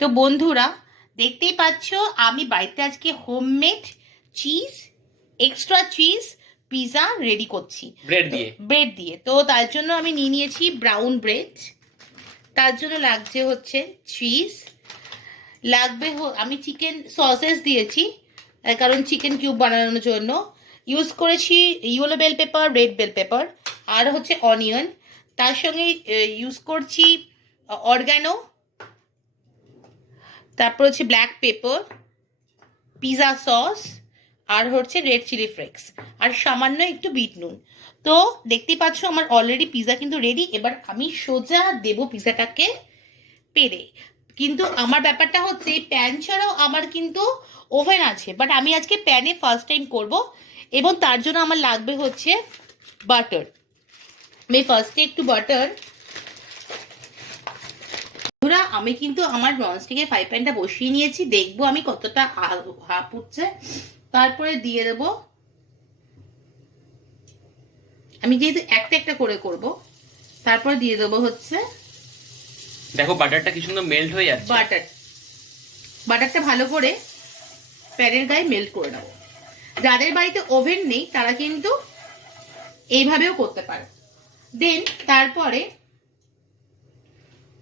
তো বন্ধুরা দেখতেই পাচ্ছ আমি বাড়িতে আজকে homemade cheese extra cheese pizza ready করছি ব্রেড দিয়ে। তো তার জন্য আমি নিয়ে নিয়েছি ব্রাউন ব্রেড, তার জন্য লাগছে হচ্ছে চিজ, লাগবে আমি চিকেন সসেস দিয়েছি কারণ চিকেন কিউব বানানোর জন্য, ইউজ করেছি yellow bell pepper, red bell pepper, আর হচ্ছে অনিয়ন, তার সঙ্গে ইউজ করছি অরগ্যানো, তারপর হচ্ছে ব্ল্যাক পেপার, পিৎজা সস, আর হচ্ছে রেড চিলি ফ্লেক্স, আর সামান্য একটু বিট নুন। তো দেখতেই পাচ্ছ আমার অলরেডি পিৎজা কিন্তু রেডি। এবার আমি সোজা দেবো পিৎজাটাকে পেরে। কিন্তু আমার ব্যাপারটা হচ্ছে প্যান ছাড়াও আমার কিন্তু ওভেন আছে, বাট আমি আজকে প্যানে ফার্স্ট টাইম করব এবং তার জন্য আমার লাগবে হচ্ছে বাটার। আমি ফার্স্টে একটু বাটার, আমি কিন্তু আমার ননস্টিকের ফ্রাই প্যানটা বসিয়ে নিয়েছি, দেখবো আমি কতটা হাফ উঠছে, তারপরে দিয়ে দেবো। আমি যেহেতু একটা একটা করে করব, তারপরে দিয়ে দেবো হচ্ছে, দেখো বাটারটা কি সুন্দর মেল্ট হয়ে যাচ্ছে। বাটারটা ভালো করে প্যানের গায়ে মেল্ট করে নেবো। যাদের বাড়িতে ওভেন নেই তারা কিন্তু এইভাবেও করতে পারে। দেন তারপরে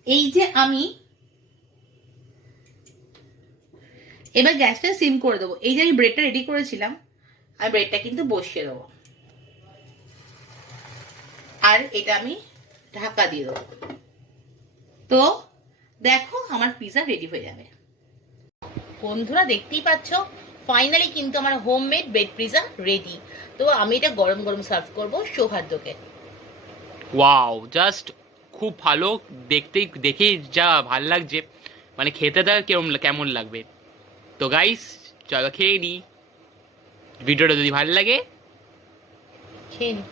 এই যে আমি এবার গ্যাসটা সিম করে দেবো। এই যে আমি ব্রেডটা রেডি করেছিলাম, আমি ব্রেডটা কিন্তু বসিয়ে দেবো, আর এটা আমি ঢাকা দিয়ে দেবো। তো দেখো আমার পিৎজা রেডি হয়ে যাবে। বন্ধুরা দেখতেই পাচ্ছ ফাইনালি কিন্তু আমার হোমমেড ব্রেড পিৎজা রেডি। তো আমি এটা গরম গরম সার্ভ করব সৌহার্দ্যকে। ওয়াও, জাস্ট খুব ভালো, দেখেই যা ভাল লাগছে, মানে খেতে দেয় কেমন লাগবে। তো গাইস চলো খেয়ে নি। ভিডিওটা যদি ভালো লাগে খেয়ে নি।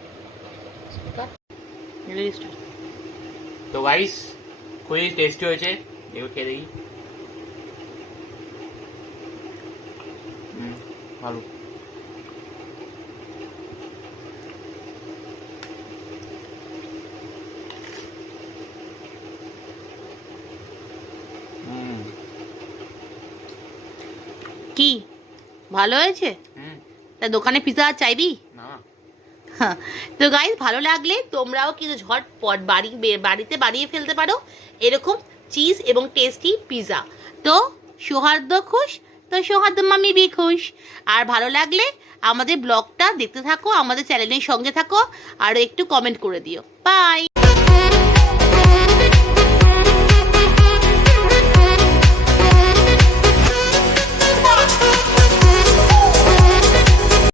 তো গাইস খুবই টেস্টি হয়েছে, দেখো খেয়ে দেখি। ভালো। কি ভালো হয়েছে? তা দোকানে পিৎজা চাইবি না? তো গাইস ভালো লাগলে তোমরাও কিন্তু ঝটপট বাড়িতে বানিয়ে ফেলতে পারো এরকম চিজ এবং টেস্টি পিৎজা। তো সৌহার্দ্য খুশ, তো সৌহার্দ্য মামি বি খুশ। আর ভালো লাগলে আমাদের ব্লগটা দেখতে থাকো, আমাদের চ্যানেলের সঙ্গে থাকো, আর একটু কমেন্ট করে দিও। বাই।